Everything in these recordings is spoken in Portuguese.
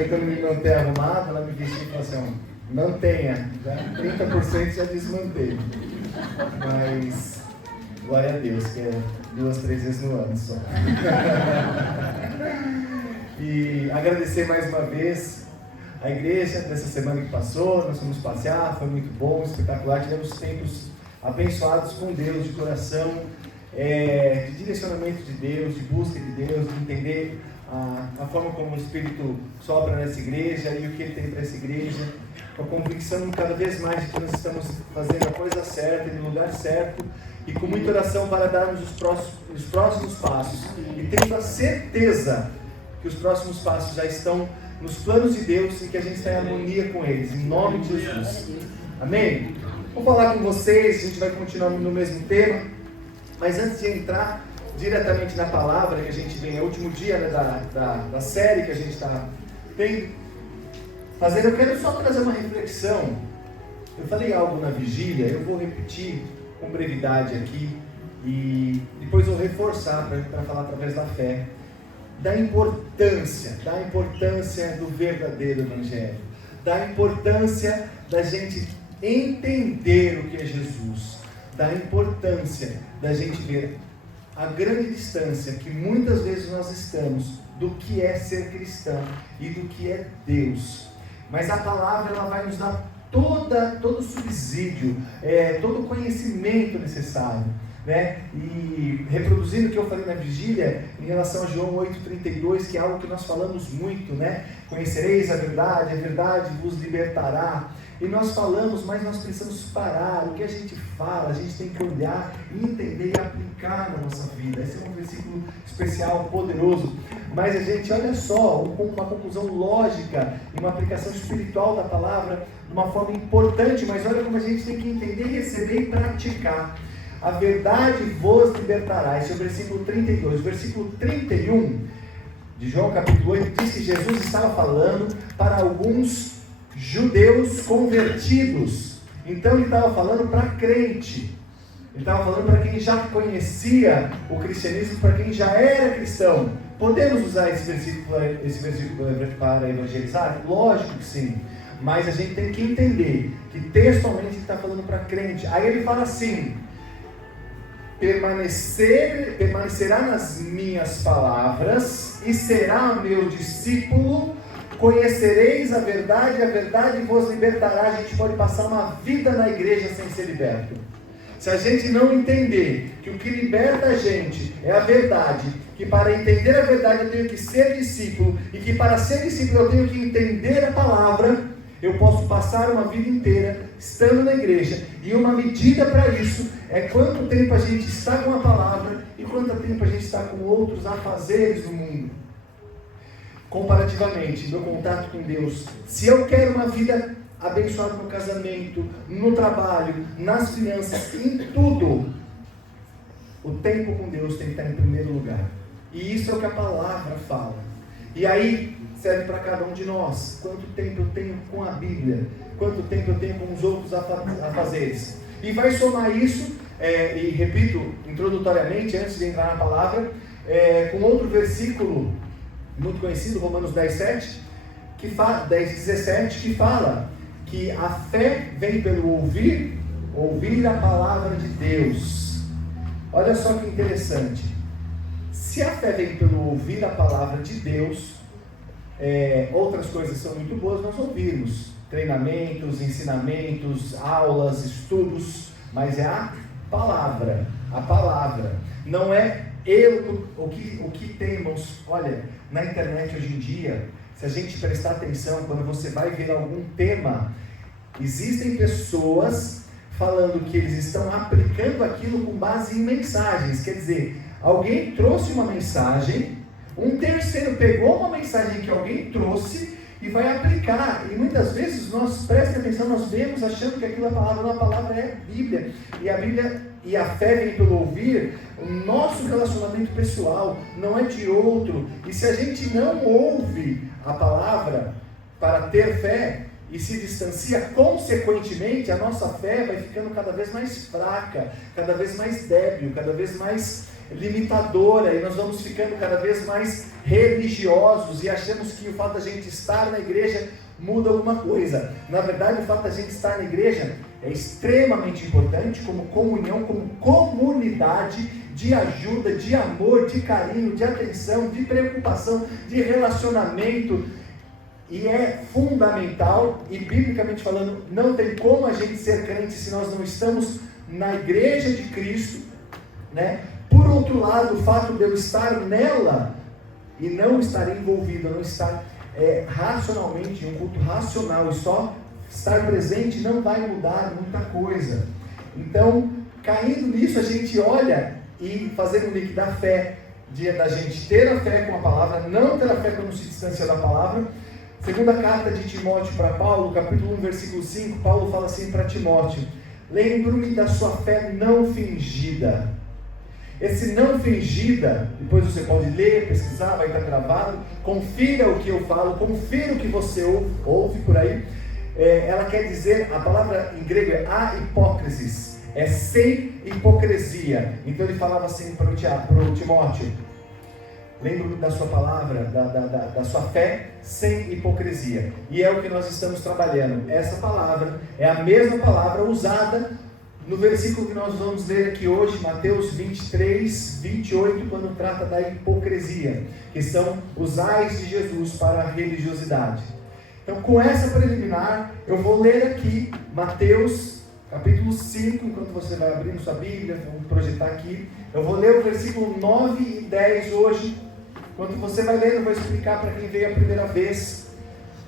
Tentando me manter arrumado, ela me vestiu e falou assim, mantenha, já 30% já desmantei. Mas, glória a Deus, que é 2, 3 vezes no ano só. E agradecer mais uma vez a igreja dessa semana que passou, nós fomos passear, foi muito bom, espetacular, tivemos tempos abençoados com Deus, de coração, de direcionamento de Deus, de busca de Deus, de entender a forma como o Espírito sopra nessa igreja e o que Ele tem para essa igreja, com a convicção cada vez mais de que nós estamos fazendo a coisa certa, no lugar certo, e com muita oração para darmos os próximos passos, e tendo a certeza que os próximos passos já estão nos planos de Deus e que a gente está em harmonia com eles, em nome de Jesus. Amém? Vou falar com vocês, a gente vai continuar no mesmo tema, mas antes de entrar diretamente na palavra que a gente vem, é o último dia, né, da série que a gente está fazendo, eu quero só trazer uma reflexão. Eu falei algo na vigília, eu vou repetir com brevidade aqui e depois vou reforçar para falar através da fé, da importância do verdadeiro evangelho, da importância da gente entender o que é Jesus, da importância da gente ver a grande distância que muitas vezes nós estamos do que é ser cristão e do que é Deus. Mas a palavra ela vai nos dar todo o subsídio, todo o conhecimento necessário, né? E reproduzindo o que eu falei na vigília em relação a João 8,32, que é algo que nós falamos muito, né? Conhecereis a verdade vos libertará. E nós falamos, mas nós precisamos parar. O que a gente fala, a gente tem que olhar e entender e aplicar na nossa vida. Esse é um versículo especial, poderoso. Mas a gente, olha só, uma conclusão lógica e uma aplicação espiritual da palavra de uma forma importante, mas olha como a gente tem que entender, receber e praticar. A verdade vos libertará. Esse é o versículo 32. O versículo 31 de João capítulo 8 diz que Jesus estava falando para alguns judeus convertidos. Então ele estava falando para crente, ele estava falando para quem já conhecia o cristianismo, para quem já era cristão. Podemos usar esse versículo para evangelizar? Lógico que sim, mas a gente tem que entender que textualmente ele está falando para crente. Aí ele fala assim: permanecerá nas minhas palavras e será meu discípulo. Conhecereis a verdade vos libertará. A gente pode passar uma vida na igreja sem ser liberto. Se a gente não entender que o que liberta a gente é a verdade, que para entender a verdade eu tenho que ser discípulo, e que para ser discípulo eu tenho que entender a palavra, eu posso passar uma vida inteira estando na igreja, e uma medida para isso é quanto tempo a gente está com a palavra e quanto tempo a gente está com outros afazeres do mundo. Comparativamente, meu contato com Deus, se eu quero uma vida abençoada no casamento, no trabalho, nas finanças, em tudo, o tempo com Deus tem que estar em primeiro lugar. E isso é o que a palavra fala. E aí serve para cada um de nós. Quanto tempo eu tenho com a Bíblia? Quanto tempo eu tenho com os outros afazeres? E vai somar isso, e repito introdutoriamente, antes de entrar na palavra, com outro versículo muito conhecido, Romanos 10:17, 10:17, que fala que a fé vem pelo ouvir a palavra de Deus. Olha só que interessante. Se a fé vem pelo ouvir a palavra de Deus, outras coisas são muito boas nós ouvirmos, treinamentos, ensinamentos, aulas, estudos, mas é a palavra, não é o que temos. Olha, na internet hoje em dia, se a gente prestar atenção, quando você vai ver algum tema, existem pessoas falando que eles estão aplicando aquilo com base em mensagens. Quer dizer, alguém trouxe uma mensagem, um terceiro pegou uma mensagem que alguém trouxe e vai aplicar. E muitas vezes nós, prestem atenção, nós vemos achando que aquilo é palavra, não, a palavra é Bíblia. E a Bíblia e a fé vem pelo ouvir. O nosso relacionamento pessoal não é de outro. E se a gente não ouve a palavra para ter fé e se distancia, consequentemente a nossa fé vai ficando cada vez mais fraca, cada vez mais débil, cada vez mais limitadora, e nós vamos ficando cada vez mais religiosos e achamos que o fato da gente estar na igreja muda alguma coisa. Na verdade, o fato da gente estar na igreja é extremamente importante como comunhão, como comunidade de ajuda, de amor, de carinho, de atenção, de preocupação, de relacionamento. E é fundamental, e biblicamente falando, não tem como a gente ser crente se nós não estamos na igreja de Cristo, né? Por outro lado, o fato de eu estar nela e não estar envolvido, não estar racionalmente, em um culto racional, e só estar presente não vai mudar muita coisa. Então, caindo nisso, a gente olha e fazendo um link da fé, da gente ter a fé com a palavra, não ter a fé quando se distancia da palavra. Segunda carta de Timóteo para Paulo, capítulo 1, versículo 5, Paulo fala assim para Timóteo: lembro-me da sua fé não fingida. Esse não fingida, depois você pode ler, pesquisar, vai estar gravado, confira o que eu falo, confira o que você ouve por aí. Ela quer dizer, a palavra em grego é ahipócrisis, é sem hipocrisia. Então ele falava assim para o Timóteo: lembro da sua palavra, da sua fé sem hipocrisia. E é o que nós estamos trabalhando. Essa palavra é a mesma palavra usada no versículo que nós vamos ler aqui hoje, Mateus 23, 28, quando trata da hipocrisia, que são os ais de Jesus para a religiosidade. Então, com essa preliminar, eu vou ler aqui Mateus capítulo 5, enquanto você vai abrindo sua Bíblia, vamos projetar aqui. Eu vou ler o versículo 9 e 10 hoje. Enquanto você vai ler, eu vou explicar para quem veio a primeira vez.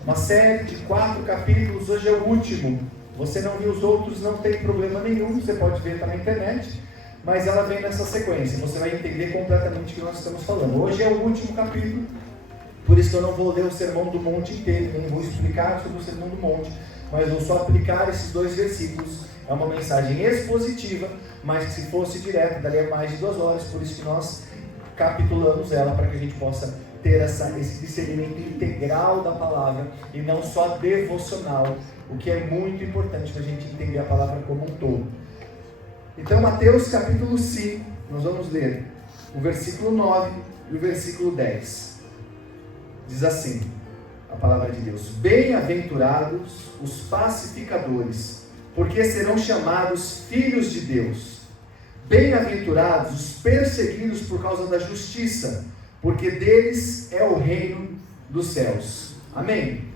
Uma série de 4 capítulos, hoje é o último. Você não viu os outros, não tem problema nenhum, você pode ver, está na internet, mas ela vem nessa sequência, você vai entender completamente o que nós estamos falando. Hoje é o último capítulo, por isso que eu não vou ler o Sermão do Monte inteiro, nem vou explicar sobre o Sermão do Monte, mas vou só aplicar esses 2 versículos. É uma mensagem expositiva, mas que se fosse direto, daria mais de 2 horas, por isso que nós capitulamos ela, para que a gente possa ter esse discernimento integral da palavra, e não só devocional, o que é muito importante para a gente entender a palavra como um todo. Então, Mateus capítulo 5, nós vamos ler o versículo 9 e o versículo 10. Diz assim a palavra de Deus: bem-aventurados os pacificadores, porque serão chamados filhos de Deus. Bem-aventurados os perseguidos por causa da justiça, porque deles é o reino dos céus. Amém?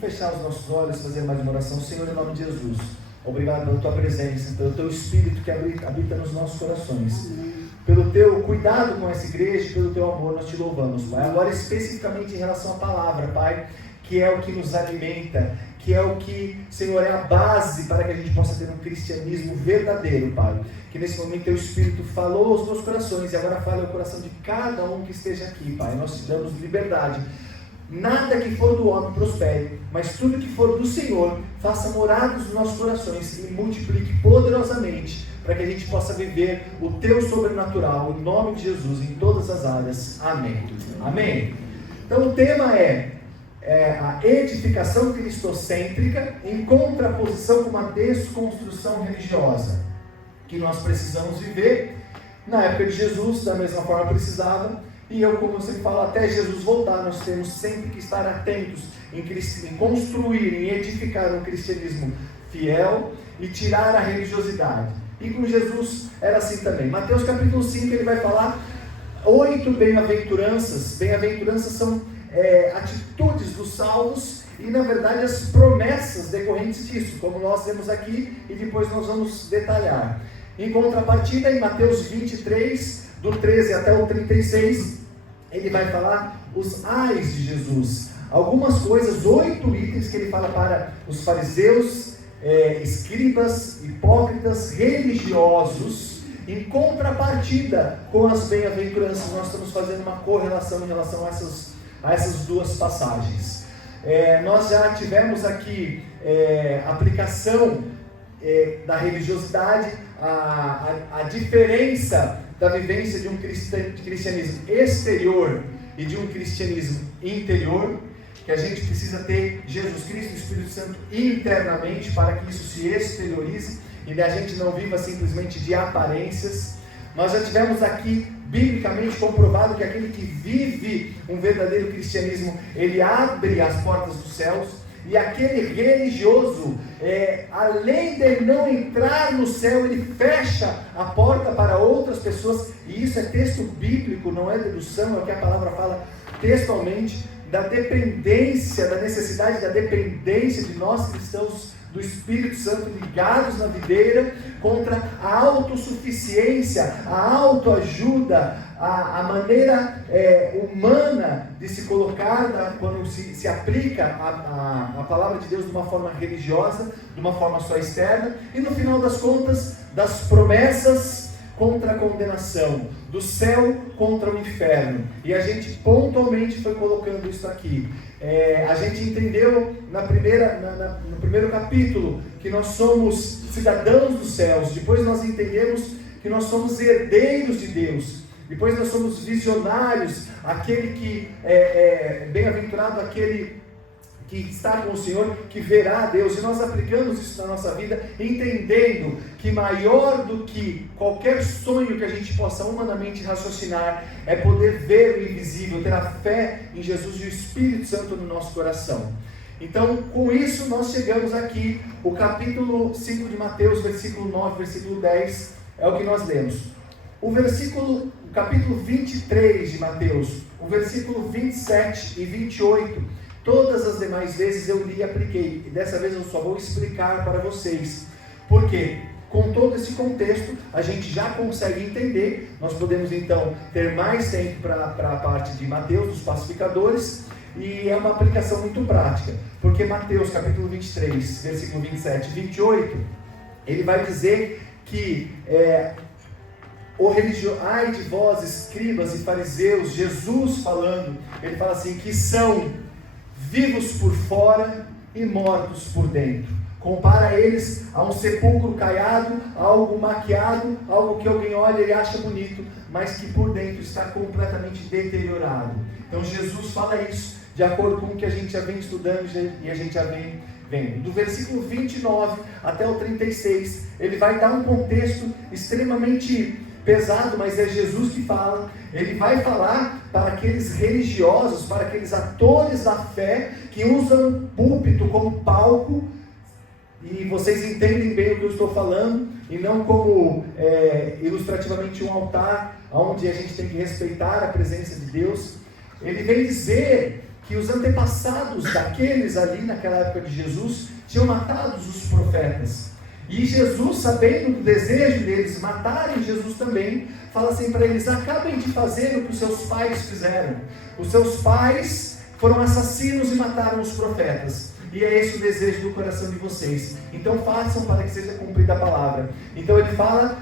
Fechar os nossos olhos, fazer mais uma oração. Senhor, em nome de Jesus, obrigado pela tua presença, pelo teu Espírito que habita nos nossos corações, pelo teu cuidado com essa igreja, pelo teu amor, nós te louvamos, Pai. Agora especificamente em relação à palavra, Pai, que é o que nos alimenta, que é o que, Senhor, é a base para que a gente possa ter um cristianismo verdadeiro, Pai. Que nesse momento teu Espírito falou aos meus corações e agora fala ao coração de cada um que esteja aqui, Pai. Nós te damos liberdade. Nada que for do homem prospere, mas tudo que for do Senhor faça morada nos nossos corações e multiplique poderosamente, para que a gente possa viver o teu sobrenatural, em nome de Jesus, em todas as áreas. Amém. Amém. Então o tema é a edificação cristocêntrica em contraposição com uma desconstrução religiosa, que nós precisamos viver. Na época de Jesus, da mesma forma precisava. E eu, como eu sempre falo, até Jesus voltar, nós temos sempre que estar atentos em construir, em edificar um cristianismo fiel e tirar a religiosidade. E com Jesus era assim também. Mateus capítulo 5, ele vai falar 8 bem-aventuranças. Bem-aventuranças são atitudes dos salvos e, na verdade, as promessas decorrentes disso, como nós vemos aqui e depois nós vamos detalhar. Em contrapartida, em Mateus 23, do 13 até o 36, ele vai falar os ais de Jesus. Algumas coisas, 8 itens que ele fala para os fariseus, escribas, hipócritas, religiosos, em contrapartida com as bem-aventuranças. Nós estamos fazendo uma correlação em relação a essas 2 passagens. Nós já tivemos aqui aplicação da religiosidade, a diferença da vivência de um cristianismo exterior e de um cristianismo interior, que a gente precisa ter Jesus Cristo e o Espírito Santo internamente para que isso se exteriorize e a gente não viva simplesmente de aparências. Nós já tivemos aqui biblicamente comprovado que aquele que vive um verdadeiro cristianismo, ele abre as portas dos céus, e aquele religioso, além de não entrar no céu, ele fecha a porta para outras pessoas, e isso é texto bíblico, não é dedução, é o que a palavra fala textualmente, da dependência, da necessidade da dependência de nós cristãos do Espírito Santo ligados na videira, contra a autossuficiência, a autoajuda, a maneira humana de se colocar, quando se aplica a palavra de Deus de uma forma religiosa, de uma forma só externa, e no final das contas, das promessas contra a condenação, do céu contra o inferno. E a gente pontualmente foi colocando isso aqui. A gente entendeu no primeiro capítulo que nós somos cidadãos dos céus. Depois nós entendemos que nós somos herdeiros de Deus. Depois nós somos visionários, aquele que bem-aventurado aquele que está com o Senhor, que verá a Deus. E nós aplicamos isso na nossa vida, entendendo que maior do que qualquer sonho que a gente possa humanamente raciocinar, é poder ver o invisível, ter a fé em Jesus e o Espírito Santo no nosso coração. Então, com isso, nós chegamos aqui, o capítulo 5 de Mateus, versículo 9, versículo 10, é o que nós lemos. O capítulo 23 de Mateus, o versículo 27 e 28, todas as demais vezes eu li e apliquei, e dessa vez eu só vou explicar para vocês, porque com todo esse contexto a gente já consegue entender. Nós podemos então ter mais tempo para a parte de Mateus, dos pacificadores, e é uma aplicação muito prática, porque Mateus capítulo 23, versículo 27 e 28, ele vai dizer que ai de vós, escribas e fariseus, Jesus falando, ele fala assim, que são vivos por fora e mortos por dentro. Compara eles a um sepulcro caiado, algo maquiado, algo que alguém olha e acha bonito, mas que por dentro está completamente deteriorado. Então Jesus fala isso, de acordo com o que a gente já vem estudando e a gente já vem vendo. Do versículo 29 até o 36, ele vai dar um contexto extremamente pesado, mas é Jesus que fala. Ele vai falar para aqueles religiosos, para aqueles atores da fé que usam o púlpito como palco, e vocês entendem bem o que eu estou falando, e não como ilustrativamente um altar onde a gente tem que respeitar a presença de Deus. Ele vem dizer que os antepassados daqueles ali naquela época de Jesus tinham matado os profetas. E Jesus, sabendo do desejo deles matarem Jesus também, fala assim para eles: acabem de fazer o que os seus pais fizeram. Os seus pais foram assassinos e mataram os profetas. E é esse o desejo do coração de vocês. Então façam para que seja cumprida a palavra. Então ele fala,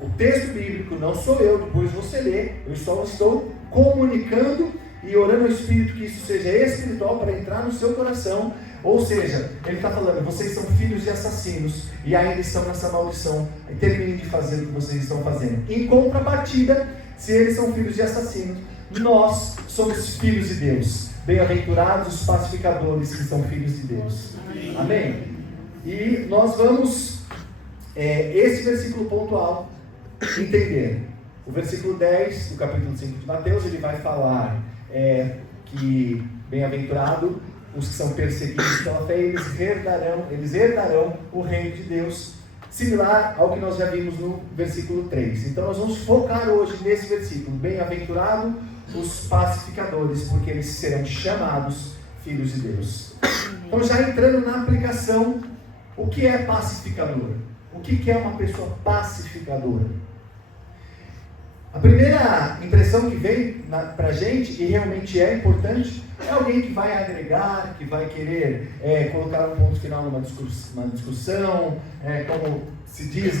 o texto bíblico, não sou eu, depois você lê, eu só estou comunicando e orando ao Espírito que isso seja espiritual para entrar no seu coração. Ou seja, ele está falando, vocês são filhos de assassinos e ainda estão nessa maldição, e terminem de fazer o que vocês estão fazendo. Em contrapartida, se eles são filhos de assassinos, nós somos filhos de Deus. Bem-aventurados os pacificadores que são filhos de Deus. Amém? E nós vamos, esse versículo pontual, entender. O versículo 10 do capítulo 5 de Mateus, ele vai falar que bem-aventurado os que são perseguidos pela fé, eles herdarão o reino de Deus, similar ao que nós já vimos no versículo 3. Então nós vamos focar hoje nesse versículo: bem-aventurado os pacificadores, porque eles serão chamados filhos de Deus. Então, já entrando na aplicação, o que é pacificador? O que é uma pessoa pacificadora? A primeira impressão que vem para a gente, e realmente é importante, é alguém que vai agregar, que vai querer colocar um ponto final numa discussão, como se diz,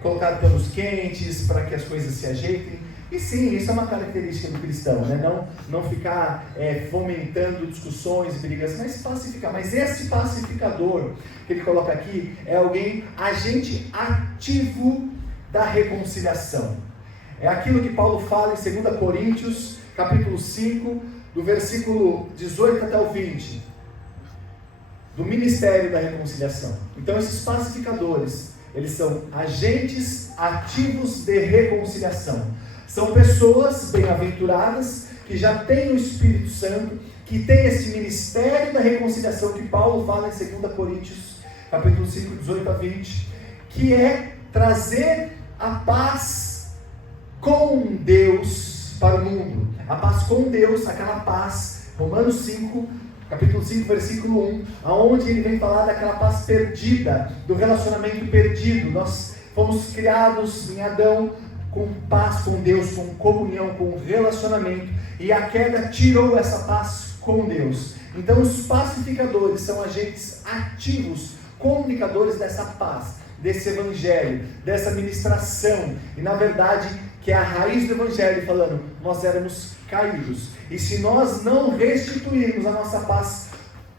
colocar panos quentes para que as coisas se ajeitem. E sim, isso é uma característica do cristão, né? Não ficar fomentando discussões, brigas, mas pacificar. Mas esse pacificador que ele coloca aqui é alguém, agente ativo da reconciliação. É aquilo que Paulo fala em 2 Coríntios, capítulo 5, do versículo 18 até o 20, do ministério da reconciliação. Então esses pacificadores, eles são agentes ativos de reconciliação. São pessoas bem-aventuradas, que já têm o Espírito Santo, que têm esse ministério da reconciliação que Paulo fala em 2 Coríntios, capítulo 5, 18 a 20, que é trazer a paz com Deus para o mundo. A paz com Deus, aquela paz, Romanos 5, capítulo 5, versículo 1, aonde ele vem falar daquela paz perdida, do relacionamento perdido. Nós fomos criados em Adão com paz com Deus, com comunhão, com relacionamento, e a queda tirou essa paz com Deus. Então os pacificadores são agentes ativos, comunicadores dessa paz, desse evangelho, dessa ministração, e na verdade que é a raiz do evangelho, falando, nós éramos caídos, e se nós não restituirmos a nossa paz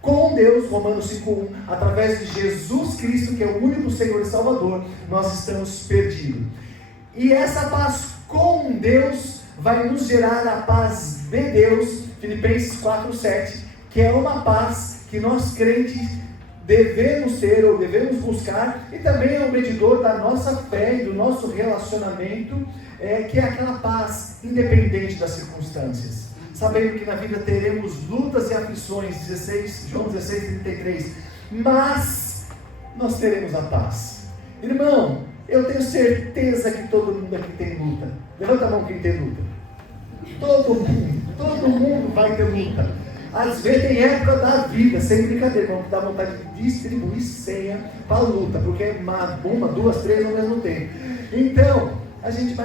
com Deus, Romanos 5:1, através de Jesus Cristo, que é o único Senhor e Salvador, nós estamos perdidos. E essa paz com Deus vai nos gerar a paz de Deus, Filipenses 4:7, que é uma paz que nós crentes devemos ter ou devemos buscar, e também é um medidor da nossa fé e do nosso relacionamento, que é aquela paz independente das circunstâncias, sabendo que na vida teremos lutas e aflições, João 16:33, mas nós teremos a paz. Irmão, eu tenho certeza que todo mundo aqui tem luta. Levanta a mão quem tem luta. Todo mundo vai ter luta. Às vezes tem época da vida, sem brincadeira, irmão, que dá vontade de distribuir senha para a luta, porque é uma, duas, três ao mesmo tempo. Então, a gente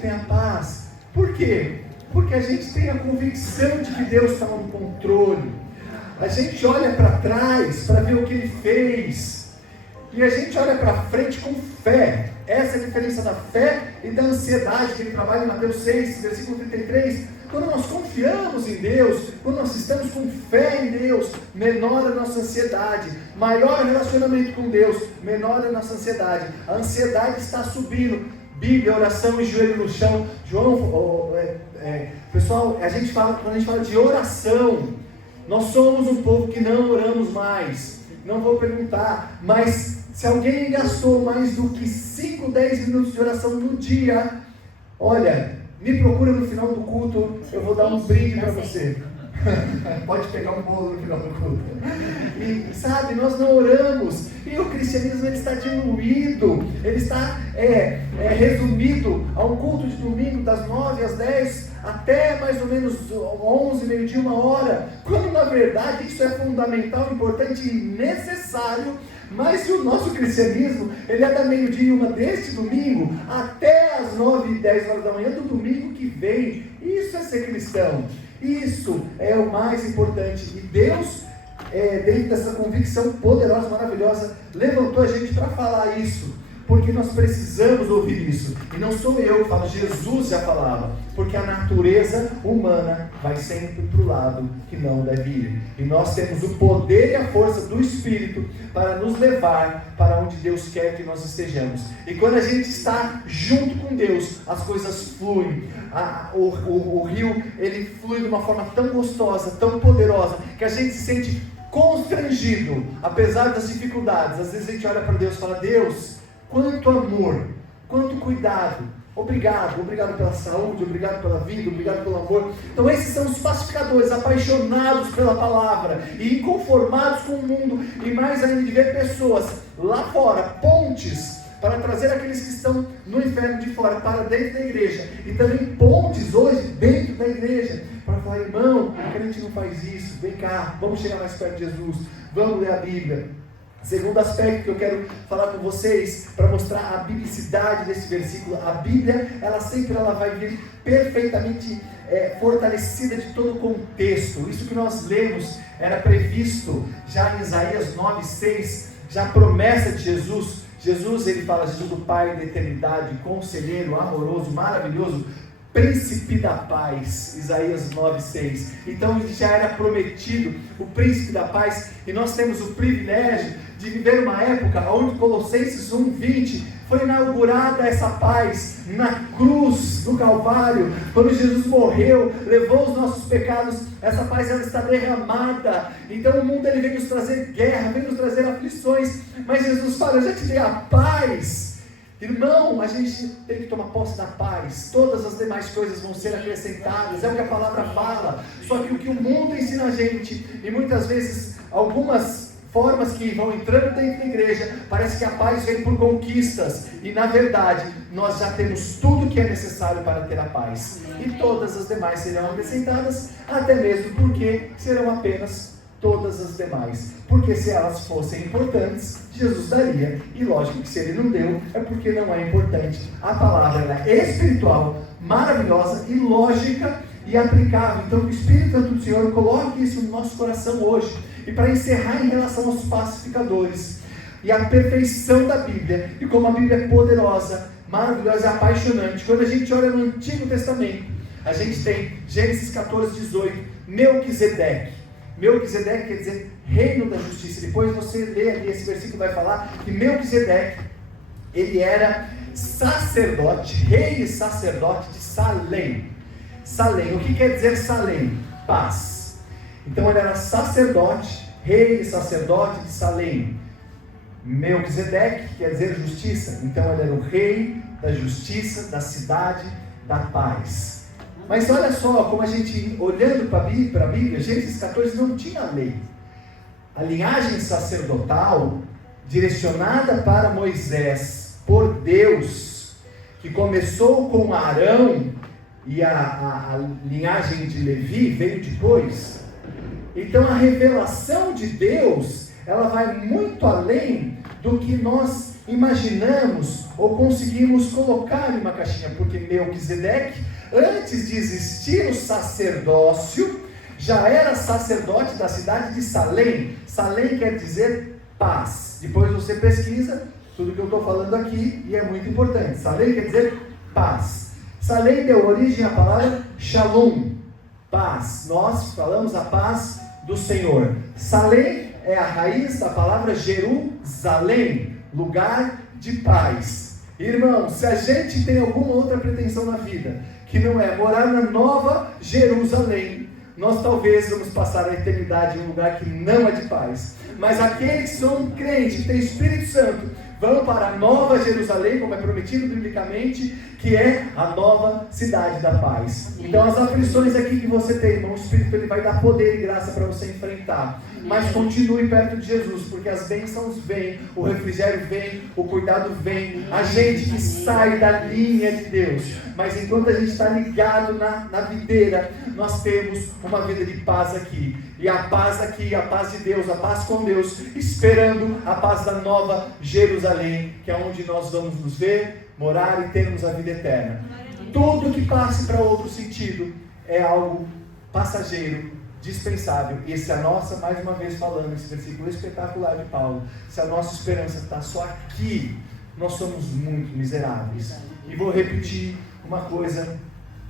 tem a paz. Por quê? Porque a gente tem a convicção de que Deus está no controle. A gente olha para trás para ver o que Ele fez, e a gente olha para frente com fé. Essa é a diferença da fé e da ansiedade que ele trabalha em Mateus 6, versículo 33. Quando nós confiamos em Deus, quando nós estamos com fé em Deus, menor a nossa ansiedade, maior o relacionamento com Deus, menor a nossa ansiedade. A ansiedade está subindo. Bíblia, oração e joelho no chão. Pessoal, quando a gente fala de oração, nós somos um povo que não oramos mais. Não vou perguntar, mas se alguém gastou mais do que 5, 10 minutos de oração no dia, olha, me procura no final do culto, eu vou dar um brinde para você. Pode pegar um bolo no final do culto. E sabe, nós não oramos, e o cristianismo ele está diluído, ele está resumido a um culto de domingo das 9 às 10 até mais ou menos 11, meio-dia, 1h, quando na verdade isso é fundamental, importante e necessário. Mas o nosso cristianismo, ele é da meio-dia e 1 deste domingo até as 9 e 10 horas da manhã do domingo que vem. Isso é ser cristão. Isso é o mais importante. E Deus, dentro dessa convicção poderosa, maravilhosa, levantou a gente para falar isso. Porque nós precisamos ouvir isso. E não sou eu que falo, Jesus já falava. Porque a natureza humana vai sempre para o lado que não deve ir. E nós temos o poder e a força do Espírito para nos levar para onde Deus quer que nós estejamos. E quando a gente está junto com Deus, as coisas fluem. O rio, ele flui de uma forma tão gostosa, tão poderosa, que a gente se sente constrangido, apesar das dificuldades. Às vezes a gente olha para Deus e fala, Deus, quanto amor, quanto cuidado, obrigado pela saúde, obrigado pela vida, obrigado pelo amor. Então esses são os pacificadores, apaixonados pela palavra e inconformados com o mundo, e mais ainda de ver pessoas lá fora, pontes, para trazer aqueles que estão no inferno de fora, para dentro da igreja, e também pontes hoje dentro da igreja, para falar, irmão, a gente não faz isso, vem cá, vamos chegar mais perto de Jesus, vamos ler a Bíblia. Segundo aspecto que eu quero falar com vocês, para mostrar a biblicidade desse versículo, a Bíblia, ela vai vir perfeitamente fortalecida de todo o contexto. Isso que nós lemos era previsto já em Isaías 9:6, já a promessa de Jesus. Jesus, ele fala, Jesus do Pai da eternidade, conselheiro, amoroso, maravilhoso, príncipe da paz, Isaías 9:6. Então já era prometido o príncipe da paz, e nós temos o privilégio de viver uma época onde Colossenses 1:20 foi inaugurada essa paz na cruz do Calvário, quando Jesus morreu, levou os nossos pecados. Essa paz ela está derramada. Então o mundo ele vem nos trazer guerra, vem nos trazer aflições, mas Jesus fala, eu já te dei a paz. Irmão, a gente tem que tomar posse da paz, todas as demais coisas vão ser acrescentadas, é o que a palavra fala. Só que o que o mundo ensina a gente, e muitas vezes algumas formas que vão entrando dentro da igreja, parece que a paz vem por conquistas, e na verdade nós já temos tudo que é necessário para ter a paz, e todas as demais serão acrescentadas, até mesmo porque serão apenas todas as demais, porque se elas fossem importantes, Jesus daria, e lógico que se ele não deu, é porque não é importante. A palavra é espiritual, maravilhosa e lógica e aplicável. Então que o Espírito Santo do Senhor coloque isso no nosso coração hoje. E para encerrar em relação aos pacificadores e a perfeição da Bíblia, e como a Bíblia é poderosa, maravilhosa e apaixonante. Quando a gente olha no Antigo Testamento, a gente tem Gênesis 14, 18, Melquisedeque. Melquisedeque quer dizer reino da justiça. Depois você lê ali, esse versículo vai falar que Melquisedeque, ele era sacerdote, rei e sacerdote de Salém. Salém, o que quer dizer Salém? Paz. Então ele era sacerdote, rei e sacerdote de Salém. Melquisedeque quer dizer justiça. Então ele era o rei da justiça, da cidade, da paz. Mas olha só, como a gente, olhando para a Bíblia, Gênesis 14 não tinha lei. A linhagem sacerdotal, direcionada para Moisés, por Deus, que começou com Arão, e a linhagem de Levi veio depois. Então a revelação de Deus, ela vai muito além do que nós imaginamos ou conseguimos colocar em uma caixinha, porque Melquisedeque, antes de existir o sacerdócio, já era sacerdote da cidade de Salém. Salém quer dizer paz. Depois você pesquisa tudo que eu estou falando aqui e é muito importante. Salém quer dizer paz. Salém deu origem à palavra Shalom, paz. Nós falamos a paz do Senhor. Salém é a raiz da palavra Jerusalém, lugar de paz. Irmão, se a gente tem alguma outra pretensão na vida, que não é morar na Nova Jerusalém, nós talvez vamos passar a eternidade em um lugar que não é de paz. Mas aqueles que são crentes, que têm Espírito Santo, vão para a Nova Jerusalém, como é prometido biblicamente, que é a nova cidade da paz. Então as aflições aqui que você tem, irmão, o Espírito ele vai dar poder e graça para você enfrentar. Mas continue perto de Jesus, porque as bênçãos vêm, o refrigério vem, o cuidado vem, a gente que sai da linha de Deus. Mas enquanto a gente está ligado na videira, nós temos uma vida de paz aqui. E a paz aqui, a paz de Deus, a paz com Deus, esperando a paz da Nova Jerusalém, que é onde nós vamos nos ver, morar e termos a vida eterna. Tudo que passe para outro sentido é algo passageiro, dispensável. E se a nossa, mais uma vez falando, esse versículo espetacular de Paulo, se a nossa esperança está só aqui, nós somos muito miseráveis. E vou repetir uma coisa,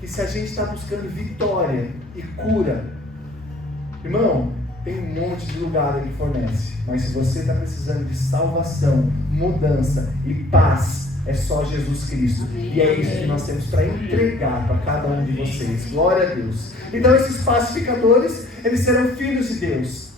que se a gente está buscando vitória e cura, irmão, tem um monte de lugar que fornece, mas se você está precisando de salvação, mudança e paz, é só Jesus Cristo. E é isso que nós temos para entregar para cada um de vocês. Glória a Deus. Então esses pacificadores, eles serão filhos de Deus.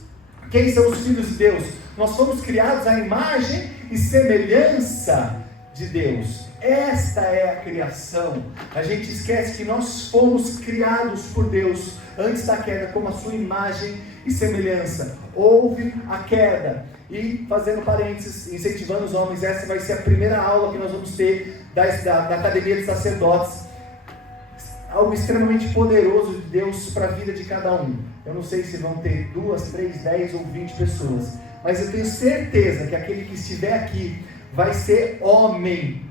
Quem são os filhos de Deus? Nós fomos criados à imagem e semelhança de Deus. Esta é a criação. A gente esquece que nós fomos criados por Deus antes da queda, como a sua imagem e semelhança. Houve a queda. E fazendo parênteses, incentivando os homens, essa vai ser a primeira aula que nós vamos ter da Academia de Sacerdotes. Algo extremamente poderoso de Deus para a vida de cada um. Eu não sei se vão ter 2, 3, 10 ou 20 pessoas, mas eu tenho certeza que aquele que estiver aqui vai ser homem,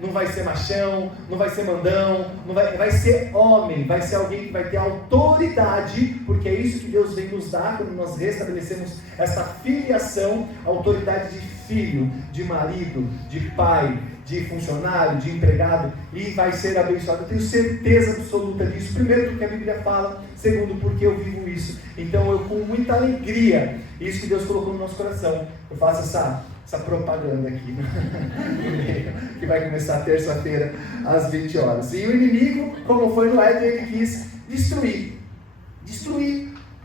não vai ser machão, não vai ser mandão, vai ser homem, vai ser alguém que vai ter autoridade, porque é isso que Deus vem nos dar quando nós restabelecemos essa filiação, autoridade de filho, de marido, de pai, de funcionário, de empregado, e vai ser abençoado. Eu tenho certeza absoluta disso. Primeiro, porque a Bíblia fala. Segundo, porque eu vivo isso. Então eu, com muita alegria, isso que Deus colocou no nosso coração, eu faço essa propaganda aqui que vai começar terça-feira às 20 horas. E o inimigo, como foi no Éden, ele quis destruir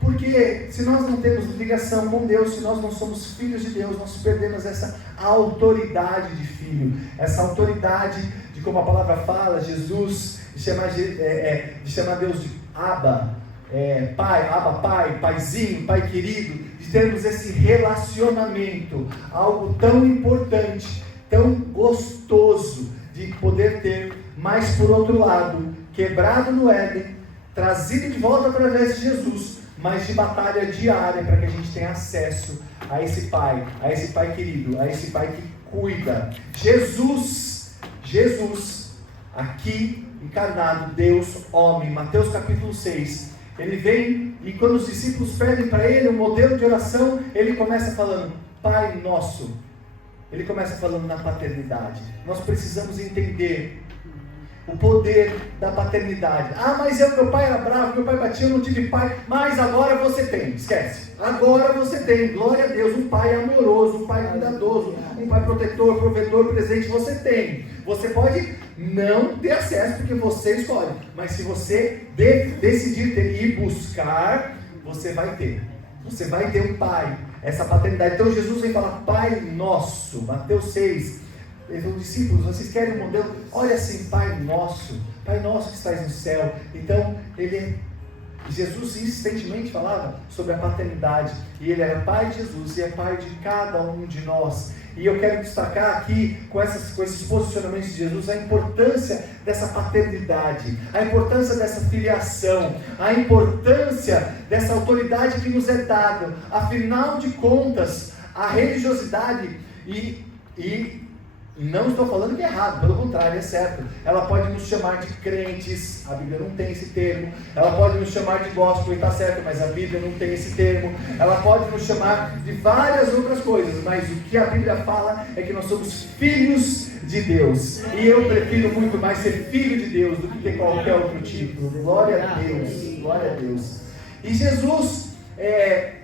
Porque se nós não temos ligação com Deus, se nós não somos filhos de Deus, nós perdemos essa autoridade de filho, essa autoridade de, como a palavra fala, Jesus, de chamar Deus de Abba, Pai, Abba Pai, Paizinho, Pai querido, de termos esse relacionamento, algo tão importante, tão gostoso de poder ter, mas por outro lado, quebrado no Éden, trazido de volta através de Jesus, mas de batalha diária para que a gente tenha acesso a esse Pai querido, a esse Pai que cuida. Jesus, aqui encarnado, Deus, homem, Mateus capítulo 6, ele vem e quando os discípulos pedem para ele um modelo de oração, ele começa falando, Pai Nosso. Ele começa falando na paternidade. Nós precisamos entender o poder da paternidade. Mas meu pai era bravo, meu pai batia, eu não tive pai, mas agora você tem, esquece. Agora você tem, glória a Deus, um pai amoroso, um pai cuidadoso, um pai protetor, provedor, presente, você tem. Você pode não ter acesso porque você escolhe, mas se você decidir ter e buscar, você vai ter. Você vai ter um pai, essa paternidade. Então Jesus vem falar, Pai Nosso, Mateus 6. Ele falou, discípulos, vocês querem um modelo? Olha assim, Pai Nosso que estás no céu. Então, Jesus insistentemente falava sobre a paternidade. E ele era Pai de Jesus e é Pai de cada um de nós. E eu quero destacar aqui, com esses posicionamentos de Jesus, a importância dessa paternidade, a importância dessa filiação, a importância dessa autoridade que nos é dada. Afinal de contas, a religiosidade e não estou falando que é errado, pelo contrário, é certo. Ela pode nos chamar de crentes, a Bíblia não tem esse termo. Ela pode nos chamar de gospel, e está certo, mas a Bíblia não tem esse termo. Ela pode nos chamar de várias outras coisas, mas o que a Bíblia fala é que nós somos filhos de Deus. E eu prefiro muito mais ser filho de Deus do que ter qualquer outro título. Glória a Deus, glória a Deus. E Jesus,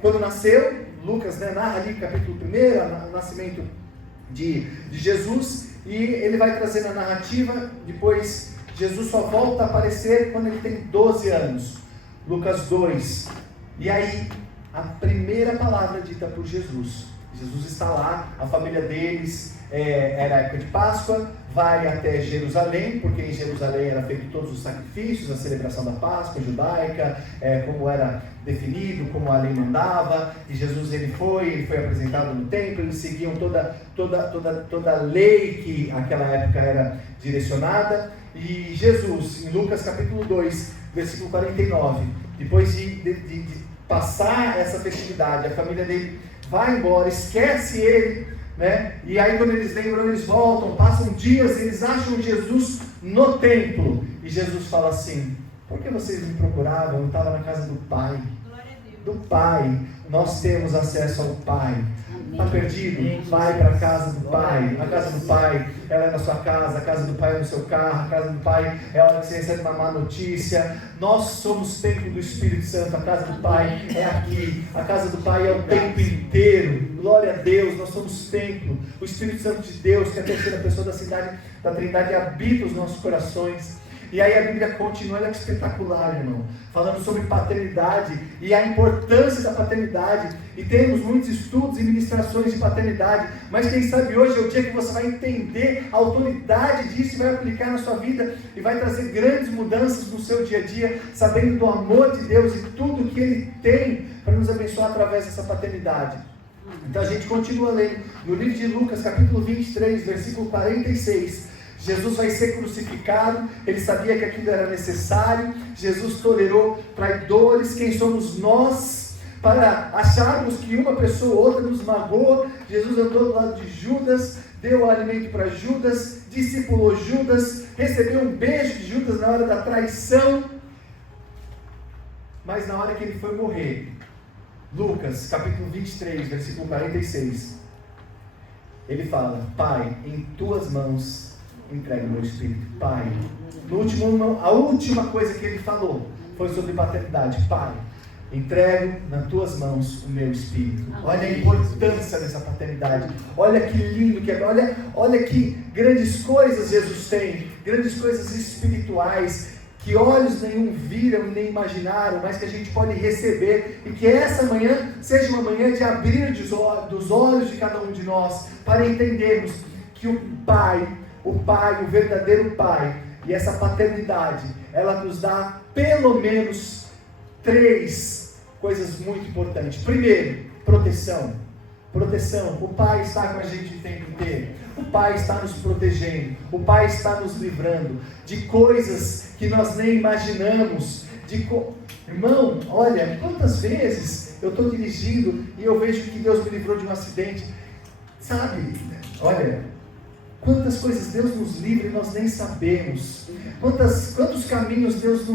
quando nasceu, Lucas narra ali capítulo 1, o nascimento de Jesus, e ele vai trazendo a narrativa. Depois Jesus só volta a aparecer quando ele tem 12 anos, Lucas 2, e aí a primeira palavra dita por Jesus está lá, a família deles, era a época de Páscoa, vai até Jerusalém, porque em Jerusalém era feito todos os sacrifícios, a celebração da Páscoa judaica, como era definido, como a lei mandava, e Jesus ele foi apresentado no templo, eles seguiam toda a lei que naquela época era direcionada, e Jesus, em Lucas capítulo 2, versículo 49, depois de passar essa festividade, a família dele vai embora, esquece ele, e aí quando eles lembram, eles voltam, passam dias, eles acham Jesus no templo, e Jesus fala assim, por que vocês me procuravam? Eu estava na casa do Pai. Do Pai, nós temos acesso ao Pai. Está perdido? Vai para a casa do Pai. A casa do Pai, ela é na sua casa, a casa do Pai é no seu carro, a casa do Pai é a hora que você recebe uma má notícia. Nós somos templo do Espírito Santo, a casa do Pai é aqui, a casa do Pai é o tempo inteiro. Glória a Deus, nós somos templo. O Espírito Santo de Deus, que é a terceira pessoa da Trindade, habita os nossos corações. E aí a Bíblia continua, ela é espetacular, irmão, falando sobre paternidade e a importância da paternidade. E temos muitos estudos e ministrações de paternidade, mas quem sabe hoje é o dia que você vai entender a autoridade disso e vai aplicar na sua vida e vai trazer grandes mudanças no seu dia a dia, sabendo do amor de Deus e tudo que Ele tem para nos abençoar através dessa paternidade. Então a gente continua lendo no livro de Lucas, capítulo 23, versículo 46. Jesus vai ser crucificado, ele sabia que aquilo era necessário, Jesus tolerou traidores, quem somos nós para acharmos que uma pessoa ou outra nos magoou? Jesus andou do lado de Judas, deu o alimento para Judas, discipulou Judas, recebeu um beijo de Judas na hora da traição, mas na hora que ele foi morrer, Lucas capítulo 23, versículo 46, ele fala, Pai, em tuas mãos entrega o meu espírito. Pai, a última coisa que ele falou foi sobre paternidade. Pai, entrego nas tuas mãos o meu espírito. Olha a importância dessa paternidade. Olha que lindo que é. Olha que grandes coisas Jesus tem, grandes coisas espirituais que olhos nenhum viram e nem imaginaram, mas que a gente pode receber, e que essa manhã seja uma manhã de abrir dos olhos de cada um de nós, para entendermos que o Pai, o verdadeiro Pai, e essa paternidade, ela nos dá pelo menos 3 coisas muito importantes. Primeiro, proteção. Proteção. O Pai está com a gente o tempo inteiro. O Pai está nos protegendo. O Pai está nos livrando de coisas que nós nem imaginamos. Irmão, olha, quantas vezes eu estou dirigindo e eu vejo que Deus me livrou de um acidente. Sabe? Olha, quantas coisas Deus nos livra e nós nem sabemos. Quantos caminhos Deus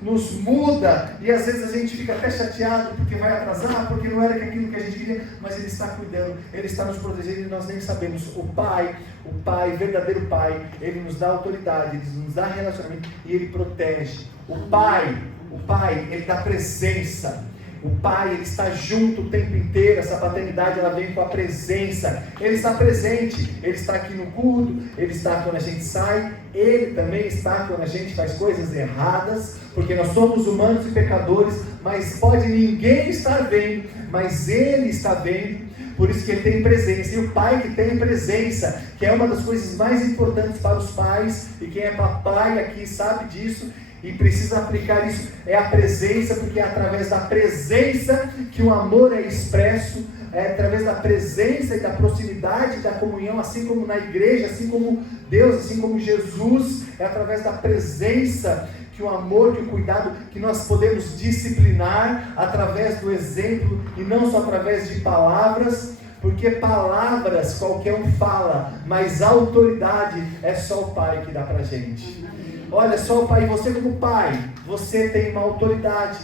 nos muda, e às vezes a gente fica até chateado porque vai atrasar, porque não era aquilo que a gente queria, mas Ele está cuidando, Ele está nos protegendo e nós nem sabemos. O Pai, o verdadeiro Pai, Ele nos dá autoridade, Ele nos dá relacionamento e Ele protege. O Pai, Ele dá presença. O Pai, Ele está junto o tempo inteiro. Essa paternidade, ela vem com a presença. Ele está presente, Ele está aqui no culto, Ele está quando a gente sai, Ele também está quando a gente faz coisas erradas, porque nós somos humanos e pecadores, mas pode ninguém estar vendo, mas Ele está vendo. Por isso que Ele tem presença, e o Pai que tem presença, que é uma das coisas mais importantes para os pais, e quem é papai aqui sabe disso, e precisa aplicar isso, é a presença, porque é através da presença que o amor é expresso, é através da presença e da proximidade, da comunhão, assim como na igreja, assim como Deus, assim como Jesus, é através da presença que o amor, que o cuidado, que nós podemos disciplinar através do exemplo, e não só através de palavras, porque palavras qualquer um fala, mas autoridade é só o Pai que dá pra gente. Olha só, Pai, você como pai, você tem uma autoridade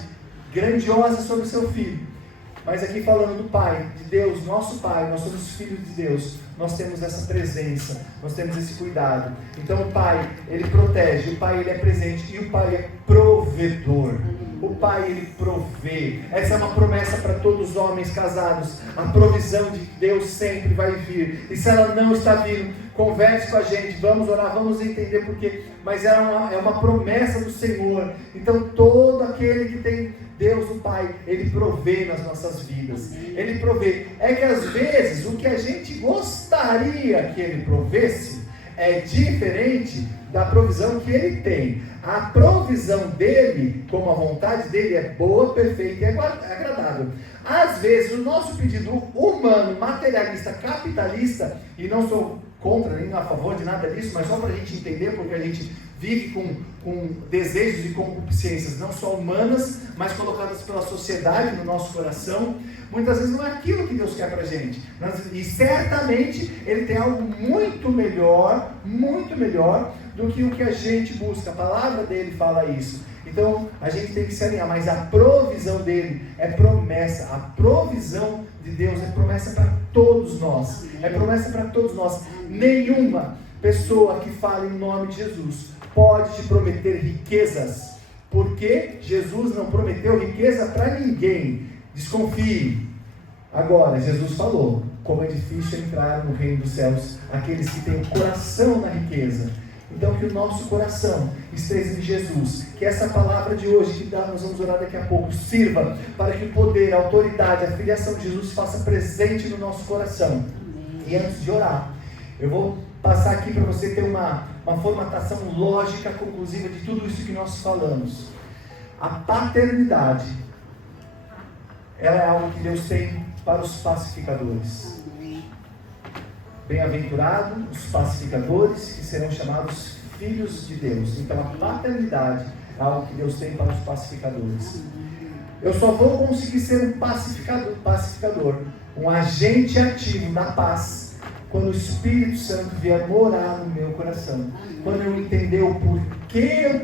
grandiosa sobre o seu filho. Mas aqui falando do Pai, de Deus, nosso Pai, nós somos filhos de Deus, nós temos essa presença, nós temos esse cuidado. Então o Pai, Ele protege, o Pai, Ele é presente, e o Pai é provedor. O Pai, Ele provê. Essa é uma promessa para todos os homens casados. A provisão de Deus sempre vai vir. E se ela não está vindo, converse com a gente, vamos orar, vamos entender porquê. Mas é uma promessa do Senhor. Então todo aquele que tem Deus, o Pai, Ele provê nas nossas vidas. Ele provê. É que às vezes o que a gente gostaria que Ele provesse é diferente da provisão que Ele tem. A provisão dEle, como a vontade dEle, é boa, perfeita e agradável. Às vezes o nosso pedido humano, materialista, capitalista, e não sou contra nem a favor de nada disso, mas só para a gente entender, porque a gente vive com desejos e concupiscências não só humanas, mas colocadas pela sociedade no nosso coração. Muitas vezes não é aquilo que Deus quer para a gente, e certamente Ele tem algo muito melhor do que o que a gente busca. A palavra dEle fala isso. Então a gente tem que se alinhar, mas a provisão dEle é promessa. A provisão de Deus é promessa para todos nós. É promessa para todos nós. Nenhuma pessoa que fala em nome de Jesus pode te prometer riquezas, porque Jesus não prometeu riqueza para ninguém. Desconfie. Agora, Jesus falou como é difícil entrar no reino dos céus aqueles que têm o coração na riqueza. Então que o nosso coração esteja em Jesus, que essa palavra de hoje, que nós vamos orar daqui a pouco, sirva para que o poder, a autoridade, a filiação de Jesus se faça presente no nosso coração. E antes de orar, eu vou passar aqui para você ter uma formatação lógica, conclusiva de tudo isso que nós falamos. A paternidade, ela é algo que Deus tem para os pacificadores. Bem-aventurados os pacificadores, que serão chamados filhos de Deus. Então a paternidade é algo que Deus tem para os pacificadores. Eu só vou conseguir ser um pacificador, um agente ativo da paz, quando o Espírito Santo vier morar no meu coração. Quando eu entender o porquê eu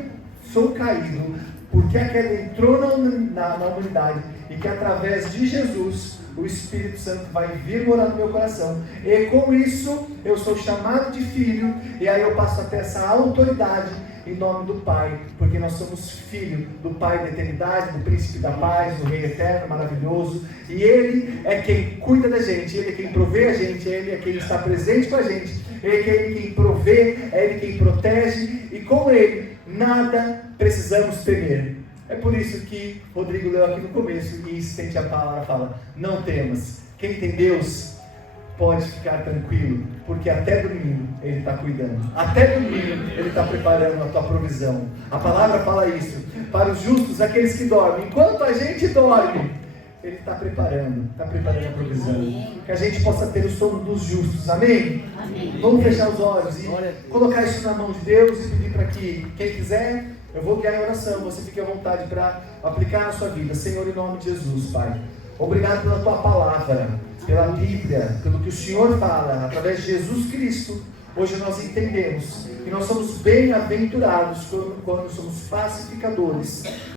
sou caído, porque a queda entrou na humanidade, e que através de Jesus o Espírito Santo vai vir morar no meu coração, e com isso eu sou chamado de filho, e aí eu passo a ter essa autoridade em nome do Pai, porque nós somos filho do Pai da eternidade, do Príncipe da paz, do Rei eterno, maravilhoso, e Ele é quem cuida da gente, Ele é quem provê a gente, Ele é quem está presente com a gente, Ele é quem provê, é Ele quem protege, e com Ele nada precisamos temer. É por isso que Rodrigo leu aqui no começo e estende a palavra, fala: não temas. Quem tem Deus pode ficar tranquilo, porque até domingo Ele está cuidando. Até domingo Ele está preparando a tua provisão. A palavra fala isso. Para os justos, aqueles que dormem, enquanto a gente dorme, Ele está preparando a provisão. Amém. Que a gente possa ter o sono dos justos. Amém? Amém. Vamos fechar os olhos e colocar isso na mão de Deus e pedir para que quem quiser, eu vou guiar em oração, você fique à vontade para aplicar na sua vida. Senhor, em nome de Jesus, Pai, obrigado pela tua palavra, pela Bíblia, pelo que o Senhor fala, através de Jesus Cristo. Hoje nós entendemos que nós somos bem-aventurados quando somos pacificadores